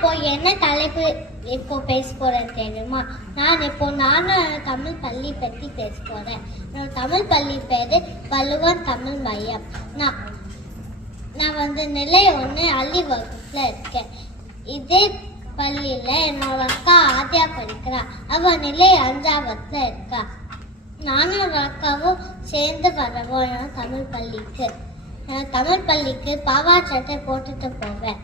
இப்போ என்ன தலைப்பு இப்போ பேச போறேன் தெரியுமா? நானும் தமிழ் பள்ளி பற்றி பேச போறேன். தமிழ் பள்ளி பேரு வள்ளுவர் தமிழ் மையம். நான் நிலை 1 அள்ளி வகுப்புல இருக்கேன். இதே பள்ளியில என்னோட அக்கா ஆதியா படிக்கிறா. அவ நிலை 5ஆவதுல இருக்கா. நானும் ஒரு அக்காவும் சேர்ந்து வரவோம் தமிழ் பள்ளிக்கு. தமிழ் பள்ளிக்கு பாவா சட்டை போட்டுட்டு போவேன்.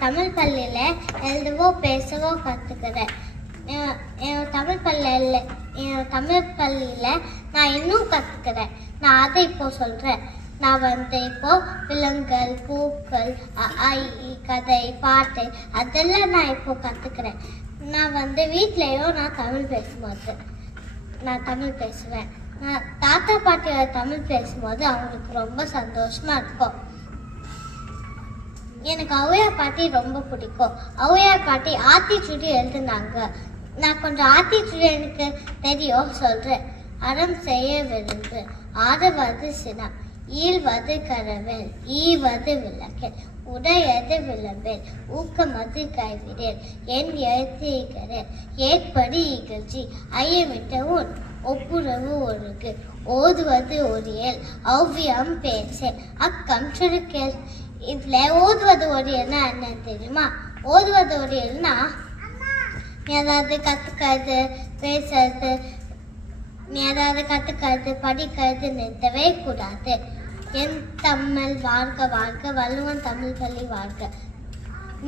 தமிழ் பள்ளியில எழுதவோ பேசவோ கத்துக்கிறேன். தமிழ் பள்ளியில நான் இன்னும் கத்துக்கிறேன். நான் அதை இப்போ சொல்றேன். நான் இப்போ விலங்குகள், பூக்கள், கதை, பாட்டு அதெல்லாம் நான் இப்போ கத்துக்கிறேன். நான் வீட்லயும் நான் தமிழ் பேசுவேன். நான் தாத்தா பாட்டியோட தமிழ் பேசும்போது அவங்களுக்கு ரொம்ப சந்தோஷமா இருக்கும். எனக்கு ஔவையார் பாட்டி ரொம்ப பிடிக்கும். ஔவையார் பாட்டி ஆத்திச்சூடி எழுதுனாங்க. நான் கொஞ்சம் ஆத்திச்சூடி எனக்கு தெரியும், சொல்றேன். அறம் செய்ய விரும்பு, ஆறுவது சினம், ஈழ்வது கரவேல், ஈவது விளக்கேல், உடையது விளம்பேல், ஊக்கமது கைவிடேல், என் எழுத்துகிறேன், ஏற்படி இகழ்ச்சி, ஐயமிட்ட உன் ஒப்புரவு ஒழுகு, ஓதுவது ஒரியல், ஔவியம் பேசேல், அக்கம் சுருக்கேல். இதுல ஓதுவது ஒரியல்னா என்ன தெரியுமா? ஓதுவது ஒரியல்னா நீ ஏதாவது கத்துக்கிறது, பேசுறது, நீ ஏதாவது கத்துக்கிறது, படிக்கிறது நிறுத்தவே கூடாது. என் தமிழ் வாழ்க வாழ்க, வள்ளுவன் தமிழ் பள்ளி வாழ்க.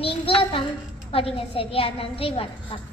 நீங்களும் தமிழ் படிங்க, சரியா? நன்றி, வணக்கம்.